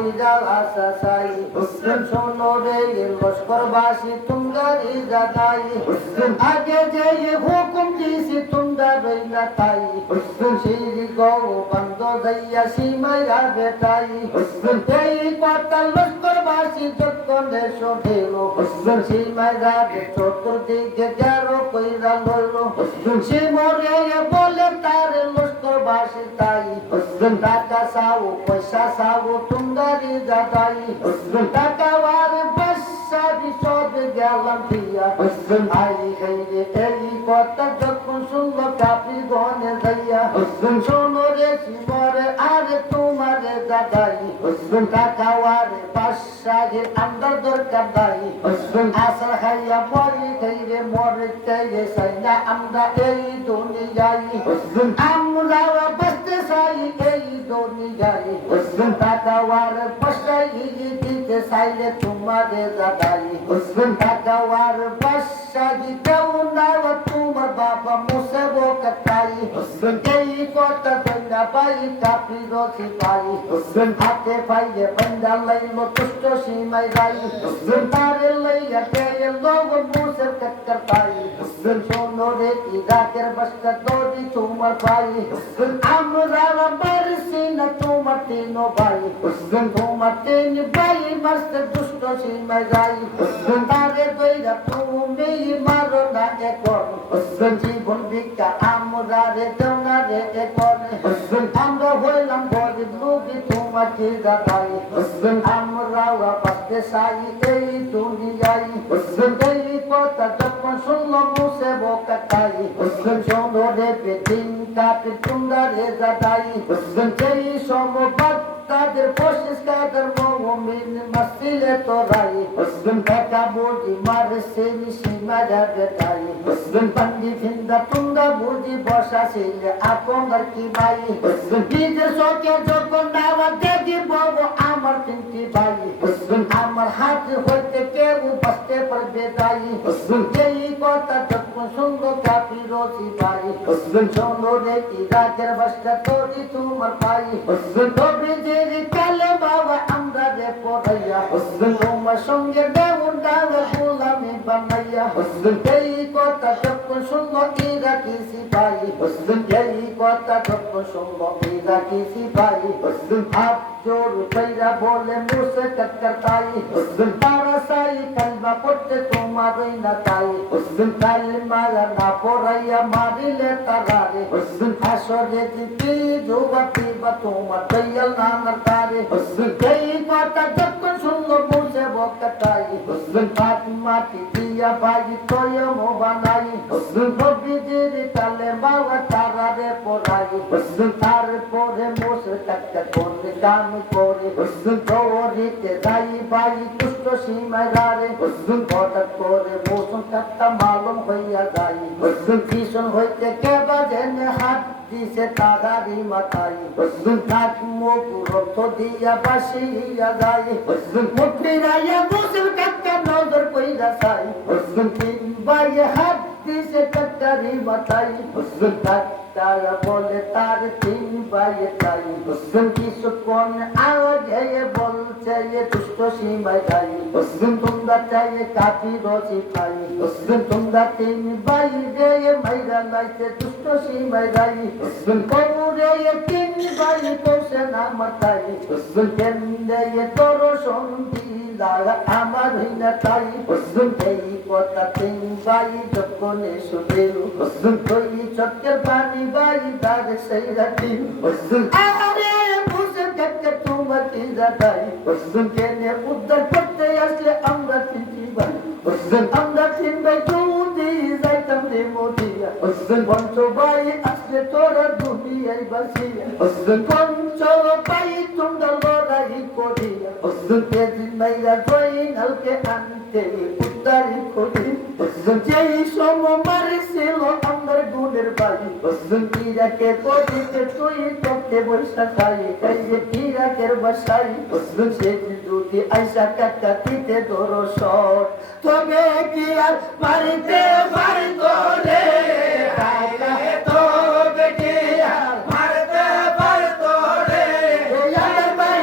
কইরা আসা চাই শোনো রে লস্করবাসী তোমরা জাগাই আগে যে হুকুম দিছি তোমরা রইলা তাই সেই গো বন্ধ যাইয়া সীমাইয়া বেটাই এই কথা লস্করবাসী যতক্ষণে শোনেল সীমাইয়া চতুর্দিকে গেরো কইরা লইল সে মরে বলে তার লস্করবাসী তাই টাকা চাও পয়সা চাও তোমরা জাগাই টাকা আর পয়সা বিশদ গেলাম দিয়া আই খাইরে এই কথা যখন শুনলো কাপি গনে যাইয়া শোনো রে শিবরে আরে তোমারে জাগাই টাকা আর পয়সা এর আন্দার দরকার নাই আসল খাইয়া মরি খাইরে মরে খাইরে সাইনা আমরা এই দুনিয়ায় আমরা বাঁচতে চাই এই দুনিয়ায় টাকা আর পয়সা দিতে চাইলে তোমারে জাগাই টাকা আর পয়সা দিতেও না তোমার বাবা মুসেব কাটাই এই কথা তোমরা পাই কাপি রসি পাই হাতে পাইলে বন্ধা লাইল তুষ্ট সীমাই রাই তারে লইয়া গেয়ে লোক মুসেব কাটকার পাই শোনো রে ইরাকের বাসটা দৌড়ি তোমার পাই আমরা বারসি না তোমার তিন ভাই তোমার তিন ভাই মাস্ত দুষ্ট সীমাই রাই তারে দইরা তুমি মারো না এখন জীবন ভিক্ষা আমরা রে দেওনা রে এখন আমরা হইলাম গরিব লোকই তোমাকে জাগাই আমরাও বাঁচতে চাই এই দুনিয়ায় এই কথা যখন শুনলো মুসে বকাটাই শোনো রে বেদিন কাটে তোমরা রে জাগাই সেই সমবাদ তাদের পশিস কাদের মুমিন মাসিলে তোরাই টাকা বুঝি মারে সেই সীমারা বেটাই পান্ডি ফিন্দা তোমরা বুঝি বসা ছিল আপনার কি ভাই নিজের চোখে যখন নাওয়া দেখি বাবু আমার তিনটি ভাই আমার হাত হইতে কেউ বাঁচতে পারবে যাই এই কথা যখন শুনলো কাপি রসি ভাই শোনো রে ইরাকের বাসটা তোরি তোমার ভাই তবে যে কালে বাবা আমরা রে পড়াইয়া তোমার সঙ্গে দেউন ডাঙ্গা গোলামি বানাইয়া এই কথা যখন শুনলো ইরাকি সিপাই এই কথা যখন শুনলো ইরাকি সিপাই হাত জোর কইরা বলে মুসে কাটকার তাই তারা সাই কালবা করতে তোমার না তাই কালমা না পড়াইয়া মারিলে তারা রে আসরে দিতে জোবাতি বা তোমার দয়াল নানার তারে এই কথা যখন শুনলো মুসে বকাটাই মাটি দিয়া বাজি তয় বানাই নবীজির কালে বাবা তারা রে পড়াই তারপরে মুসে কাটকা করতে কাম করে দৌড়িতে যাই বাই দুষ্ট সীমায় হঠাৎ করে মৌসুম কাটটা মালুম হইয়া যাই ভীষণ হইতে কেবা জেনে হাত দিছে তাদারি মাথায় নাক মুখ রক্ত দিয়া বাসিয়া যায় মুখে রাইয়া মুসুম কাটটা নজর কইরা চাই তিন বাইয়ে হাত দিছে কাটারি মাথায় কাটটা বলে তার তিন বাইয়ে চাই কিছুক্ষণ আওয়াজ হয়ে বলছে দুষ্ট সীমায় যাই তোমরা চাই কাপি রসি খাই তোমরা তিন বাই রে মাইরা লাইছে দুষ্ট সীমায় যাই কবুরে তিন বাই কৌশে না মাথায় কেন্দ্রে তোর সন্ধি আমার হইনা তাই এই কথা তিন বাই যখন শুনেল ওই চক্কের পানি বাই তার সেই রাখি আরে বুঝে দেখতে তোমার কি জাগাই কেনে উদ্ধার করতে আসলে আমরা তিনটি ভাই আমরা তিন ভাই চৌদি যাইতাম রে মদিয়া পঞ্চ ভাই আসলে তোরা দুনিয়ায় বাসিয়া পঞ্চ ভাই তোমরা লড়াই করিয়া সেদিন মাইরা জয়নালকে আনতে উদ্ধারি করি যেই সময় ছিল আমার গুণের বাড়ি ইরাকে করিতে তুই করতে বৈশা খাই খাইয়ে ইরাকের বাসাই সেদিন যদি আইসা কাটা দিতে ধরো শট তবে কি আর মারিতে পারিত রে তবে কি আর মারতে পারত রে আমার ভাই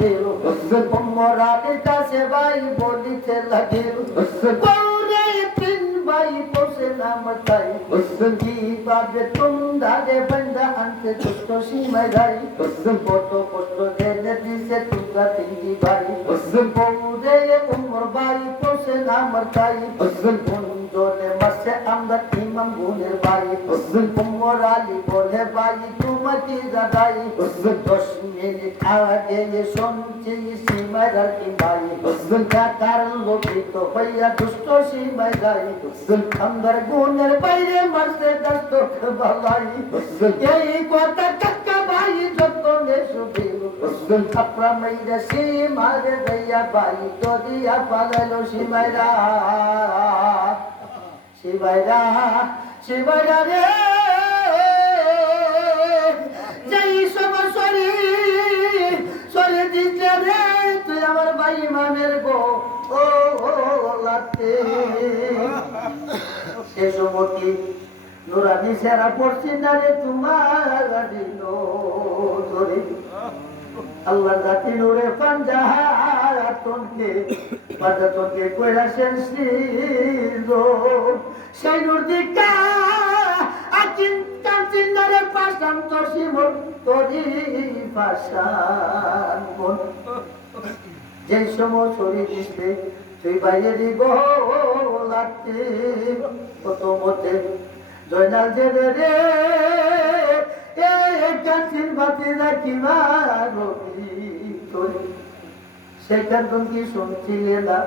দিল মোরাদের কাছে ভাই বলিতে লাগিল গৌরে তিন ভাই বসে নাম তাই কিভাবে তোমরা বন্ধা আনতে দুষ্ট সীমায় যাই কত কষ্ট জেনে দিছে তোমরা তিনটি ভাই বৌরে উমর ভাই বসে নাম তাই জলে মাসে আমরা ইমাম গুনের ভাই উমর আলী বলে ভাই তোমাকে জানাই 10 মিনিট আগে শুনছি সীমায় রাখি ভাই কার লোকিত হইয়া দুষ্ট সীমায় যাই আমার গুনের বাইরে মাসে দস্ত ভালাই এই কথা কাকা ভাই যত নেশুদিল আপনা মাইরা সীমারে দইয়া ভাই তো দিয়া পালালো সীমায়রা শিবাইরা রে যেই সব সরে দিতে রে তুই আমার ভাই মানের গো ও লাগতে সে সমতি নুরানি সেরা পড়ছি না রে তোমার ধরে আল্লাহ জাতি নুরে পাঞ্জাতনকে কইরা সেনসিরো সেই নূর দিকা আকিন কাঞ্চিনারে পাশান তসিমন তরি পাশান মন যেই সময় ছড়ি দিছে তুই বাইরে গো লাগতে কত মতে জয়নাল জেনে রে কাঞ্চিন বাতি রাখিবা রবি তোরি সেখান তুমি শুনছিলে না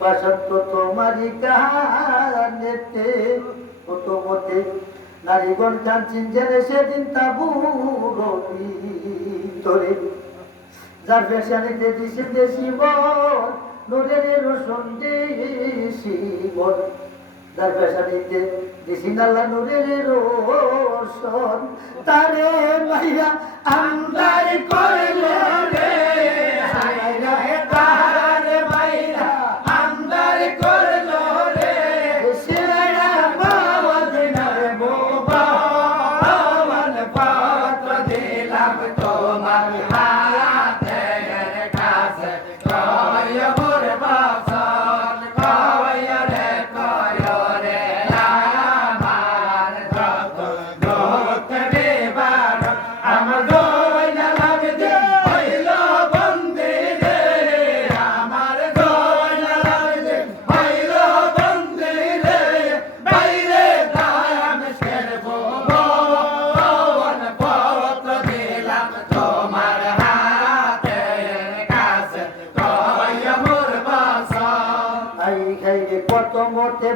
পাশান্ত তোমারি কানেতে কত মতে নারীগণ কাঞ্চিন জেনে সেদিন তাবু রবি তোরে যার পেশানিতে দিছে দেশিবন নূরের রোশন দেশিবন যার পেশানিতে দিছি নাল্লা নূরের রোশন তারে মাইয়া আন্দার কইলে রে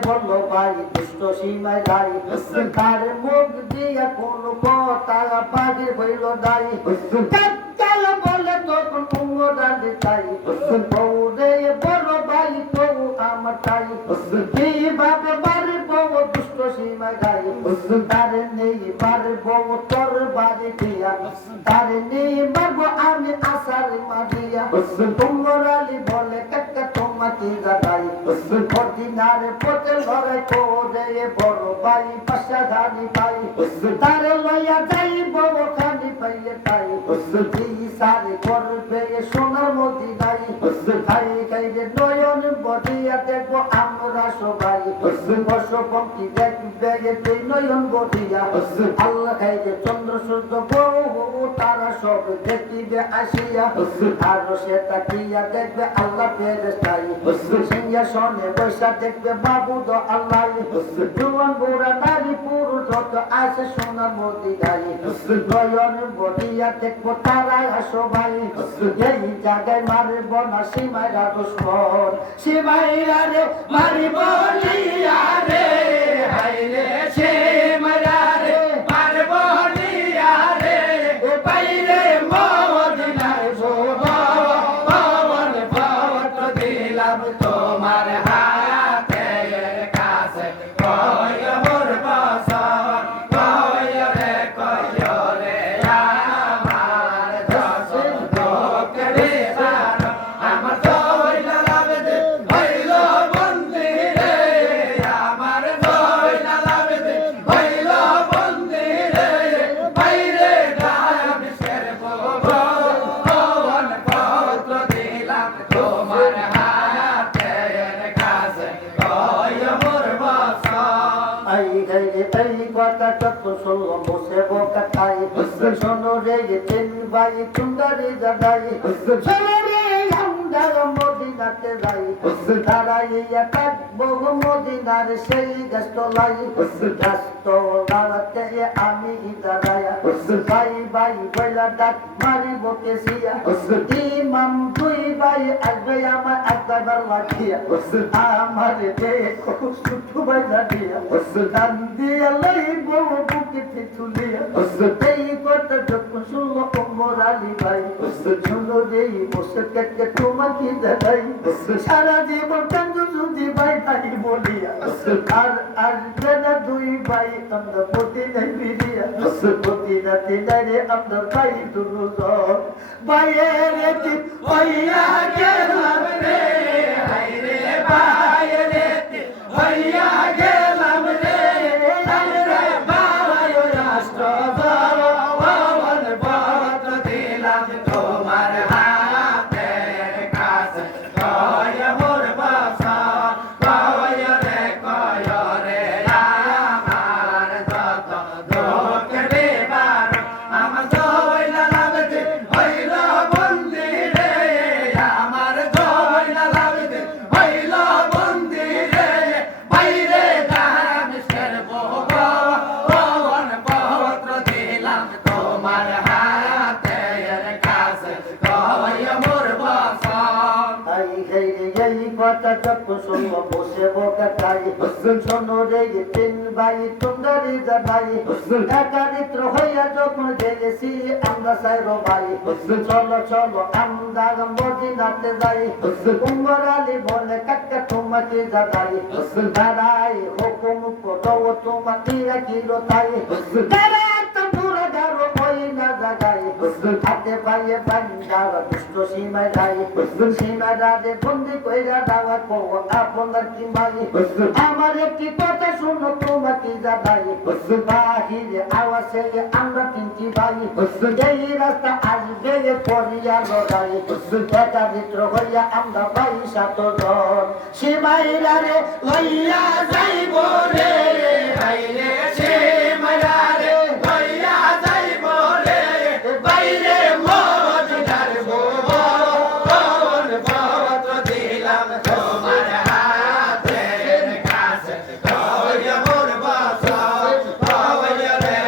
বললো ভাই দুষ্ট সীমায় গাই তার মুখ দিয়া কোন কথা বাগির হইল দাই বলে তখন কুঙ্গদালি তাই বৌরে বড় ভাই তবু আমার তাই কিভাবে বাড়ি বউ দুষ্ট সীমায় গাই তারে নেই বাড়ি বউ তোর বাড়ি দিয়া তারে নেই মারবো আমি আশার মারিয়া কুঙ্গরালি বলে কাকা তোমাকে জাগাই দিনারে পথে লড়াই করে বড় ভাই পাশা ধানি ভাই তারে লইয়া যাই বড় খানি পাইলে তাই সারে করবে সোনার মতি নাই খাই খাইলে নয়ন বদিয়া দেখবো আমরা সবাই পশু দেখবে তুই নয়ন বদিয়া আল্লাহ খাইবে চন্দ্র সূর্য বউ তারা সব দেখিবে আসিয়া আর সে তাকিয়া দেখবে আল্লাহ ফেরেশতাই সিংহাসনে বৈশা দেখবে বাবু দো আল্লাহ জুয়ান বুড়া নারী পুরুষ যত আছে সোনার মতি গাই নয়ন বদিয়া দেখবো তারা সবাই এই জায়গায় মারব না সীমাইরা দুশ্মন সীমাইরা রে মারিব লিয়া রে হাইরে সীমাইরা রে মারব লিয়া রে বাইরে মদিনায় ভবন ভবত দিলাম তোমার হাতে কাছে কয় মোর বসন কয় রে শোনো রে তিন ভাই তুঙ্গারি জাদাই শোনো রে আমরা মদিনাতে যাই দাঁড়াইয়া থাকবো মদিনার সেই গাছতলাই গাছতলাতে আমি দাঁড়াইয়া ভাই ভাই বইলা ডাক মারিব কেসিয়া ইমাম দুই ভাই আসবে আমার একবার লাগিয়া আমার দেখো শুধু বাইলা দিয়া কান দিয়া লইব বুকেতে তুলিয়া এই কথা যখন শুনলো ওমর আলী ভাই শুনো রে বসে কেটে তোমাকে দেখাই সারা জীবন কান্দ যদি ভাই ভাই বলিয়া আর আসবে না দুই ভাই আমরা মদিনায় ফিরিয়া মদিনাতে যাইরে আমরা ভাই দুজন ভাইয়ের কি হইয়া গেলাম রে হাই রে ভাইয়ের কি হইয়া গেলাম রে হাই রে ভাই রাষ্ট্র ভবন পত্র দিলাম তোমার হাতে কাছে কয় মোর বাসা কয় রে আমার যত দুঃখ বিবার আমার জয়লা লাগছে হইল বন্দি রে আমার জয়লা লাগছে হইল বন্দি রে বাইরে দাম শের ভবন পত্র দিলাম তোমার হাতে কাছে কয় মোর বাসা এই কথা যত শুনবো বসে বোকা তাই শোনো রে তিন ভাই তুঙ্গারি জাদাই একারিত্র হইয়া যখন গেছি আমরা সাইরো ভাই চলো চলো আমরা মদিনাতে যাই উমর আলী বলে কাকা তোমাকে জাদাই দাঁড়াই হুকুম করো তোমাকে রাখিলো তাই দাঁড়া তোমরা গারো ওই না জাগাই হাতে পায়ে পাঞ্জাব দুষ্ট সীমায় যাই সীমায় রাজে বন্দি কইরা দাওয়াত করবো আপনার কি মাই আমার একটি কথা শুনো তোমাকে জানাই বাহিরে আওয়াজে আমরা তিনটি ভাই এই রাস্তা আসবে পরিয়া লড়াই একারিত্র হইয়া আমরা ভাই সাতজন সীমাইরা রে লইয়া যাইব রে ভাই রে সীমাইরা রে লইয়া যাইব রে বাইরে মদিনার ভবন পত্র দিলাম তোমার হাতে কাছে কয় মোর বাসা কয় রে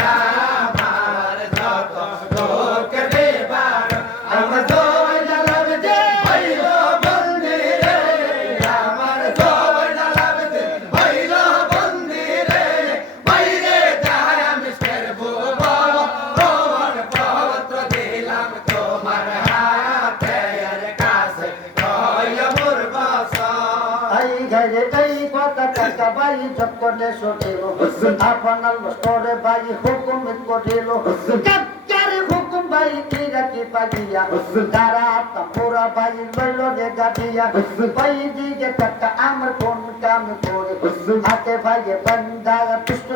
আমার যত দুঃখ বিবার আমার জয়লা লাগছে হইল বন্দি রে আমার জয়লা লাগছে হইল বন্দি রে বাইরে দাম শের ভবন পত্র দিলাম তোমার হাতে কাছে কয় মোর বাসা এই ঘরে এই কথা কাকা ভাই যখন শুনিল আপনার লস্করে ভাই হুকুম করিল কাকার হুকুম ভাই রাখি পাগিয়া তারা পুরা ভাই লইল রে গাদিয়া ভাই দিকে কাকা আমার কোন কাম করে হাতে ভাইয়ে বান্দা দুষ্ট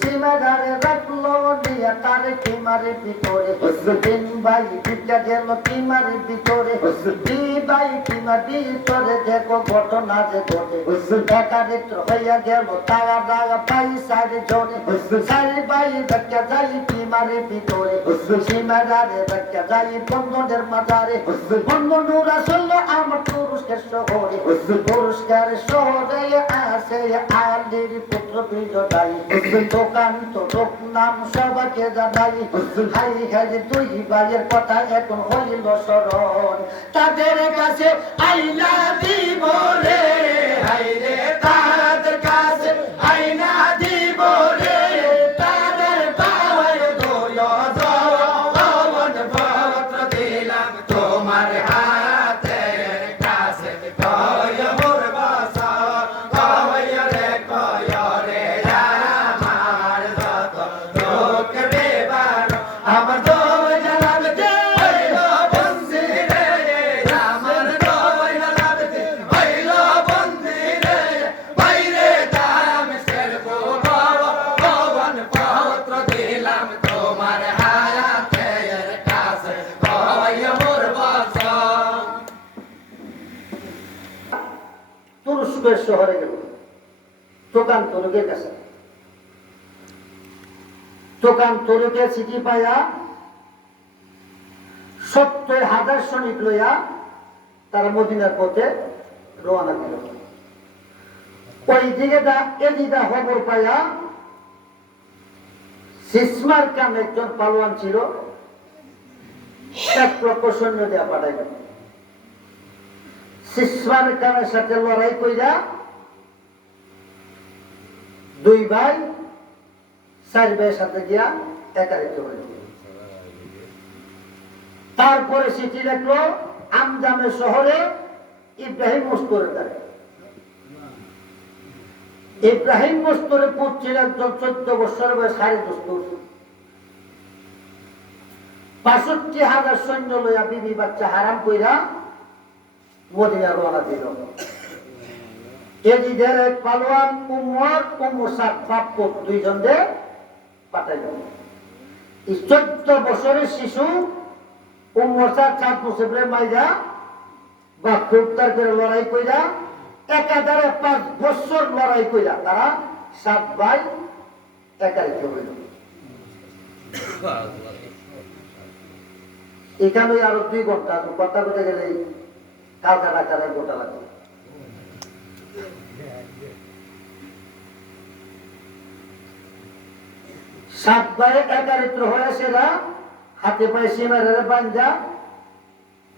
সীমাদারে রাখলো দিয়া তারে কিমারে ভিতরে তিন ভাই পিটা গেল কিমারে ভিতরে দি ভাই কিমার ভিতরে দেখো ঘটনা যে ঘটে একারিত্র হইয়া গেল তারা দাগা ভাই সারি জোরে সারি ভাই দেখা যাই কিমারে ভিতরে সীমাদারে দেখা যাই বন্ধনের মাজারে বন্ধনুরা চললো আমার পুরুষের শহরে পুরস্কার শহরে আসে আলীর পুত্র বিজয় দোকান তো লোক নাম সবাইকে জানাই হাই হাই দুই ভাইয়ের কথা এখন হইল স্মরণ তাদের কাছে আইনা দিব রে হাই রে তাদের কাছে আইনা দিব রে তাদের পাওয়ার দৌলত পত্র দিলাম তোমার হাতে কাছে কয় মোর বাসা কয় রে আমার যত দুঃখ বিবার আমার দয়লা লাগছে হইল বন্দি রে আমার দয়লা লাগছে হইল বন্দি রে বাইরে দাম শের ভবন পত্র দিলাম তোমার হাতে কাছে কয় মোর বাসা তুরস্কের শহরে গেল দোকান তো লোকের কাছে দোকান তরুকে চিঠি পাইয়া 70,000 সৈনিক লইয়া তারা মদিনার পথে রওনা দিল। ওই দিকে এদিকে খবর পাইয়া সিসমার কাম একজন পালোয়ান ছিল, 1 লক্ষ সৈন্য দেয়া পাঠাইল। সিসমার কামের সাথে লড়াই কইরা 2 ভাই 4 ভাইয়ের সাথে গিয়া একারিত হইল। তারপরে চিঠি লিখলো আমজামের শহরে ইব্রাহিম মস্তরের দ্বারা। ইব্রাহিম মস্তরের পুত্র ছিল একজন 14 বছর বয়স হারি দস্তুর। 65,000 সৈন্য লইয়া বিবি বাচ্চা হারাম কইরা মদিনা রওনা দিল। এজিদের এক পালোয়ান উমর উমসাদ বাপ্প 2 জনকে পাঠাইল। 14 বছরের শিশু উমসাদ 7 বছরের মাইরা বাপ্পে উত্তর করে লড়াই কইরা একাধারে 5 বছর লড়াই কইরা তারা 7 ভাই একারিত হইল। এখানে আরো 2 ঘন্টা কথা বলতে গেলে কালকা ডাকার গোটা লাগবে। 7 ভাই একারিত হয়ে সেরা হাতে পায়ে সীমারে বান্ধা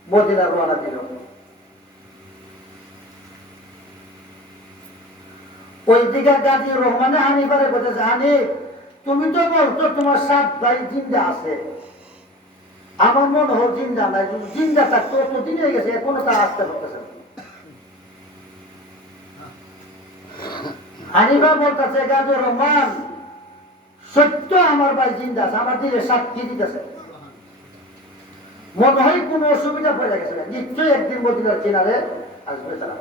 মদিনা রওনা দিল। ওই দিকে গাজী রহমানে হানিফারে বলেছে, হানিফ তুমি তো বলতো তোমার 7 ভাই জিন্দা আছে, আমার মনে হয় জিন্দা নাই। যদি জিন্দা থাকতো তো দিন হয়ে গেছে, এখনো তা আসতে পারতেছে। হানিফা বলতেছে, গাজী রহমান সত্য আমার ভাই জিন্দা আছে, আমার দিলে সাক্ষী দিতেছে, মনে হয় কোন অসুবিধা পড়ে গেছে, নিশ্চয়ই একদিন মদিনার কিনারে আসবে তারা।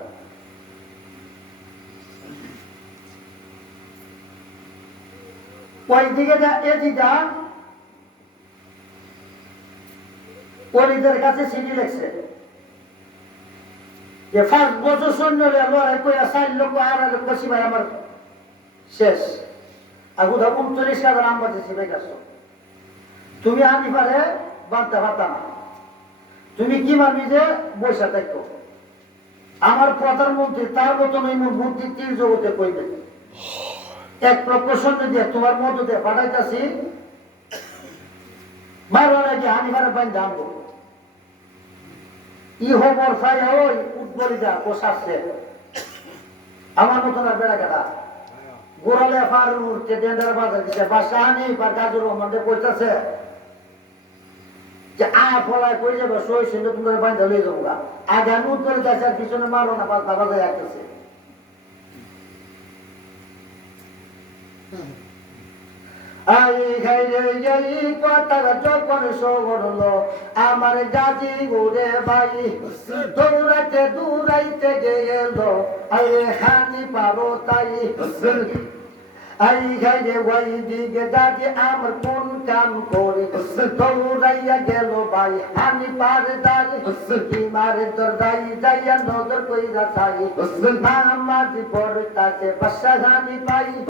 ওই দিকে এদিদা ওলিদের কাছে চিঠি লিখছে যে 5 বছর সৈন্য লড়াই করে 4 লক্ষ 8 লক্ষ সিপাই আমার শেষ, আর কোথাও 39,000 আমবাদী সিপাই কাছ। তুমি হানিফারে বাঁধতে পারতা না, তুমি কি মানবি যে বৈশা থাকতো। আমার প্রধানমন্ত্রী তার মতন ওই বুদ্ধি 3 জগতে কইবে। 1 লক্ষ সৈন্য দিয়ে তোমার মতো দিয়ে পাঠাইতেছি, মারার আগে হানিফারে বাঁধতে আনবো। ই খবর পাই ওই উদ্বলিদা পোষাচ্ছে আমার মতন আর বেড়া কাটা গোড়ালে পার উঠতে ডেন্ডার বাজার দিচ্ছে। বাসা হানিফ আর গাজী রহমানকে কইতাছে যে ফলায় কই যাবে, সই সৈন্য তোমার বাঁধা লয়ে যাবো। আগে আমি উদ্বলি যাচ্ছে আর পিছনে মারো না, বাজায় আসতেছে। আমার গাজী ঘুরে ভাই দৌড়াইতে দৌড়াইতে গেল, আরে হানি পারো তাই আই খাইলে ওই দিকে দাদি আমার কোন কাম করে দৌড়াইয়া গেল ভাই হানি পারে দাদি মারে তোর দাই যাইয়া নজর কইরা চাই নামাজি পড়তাছে বাসা হানি পাই।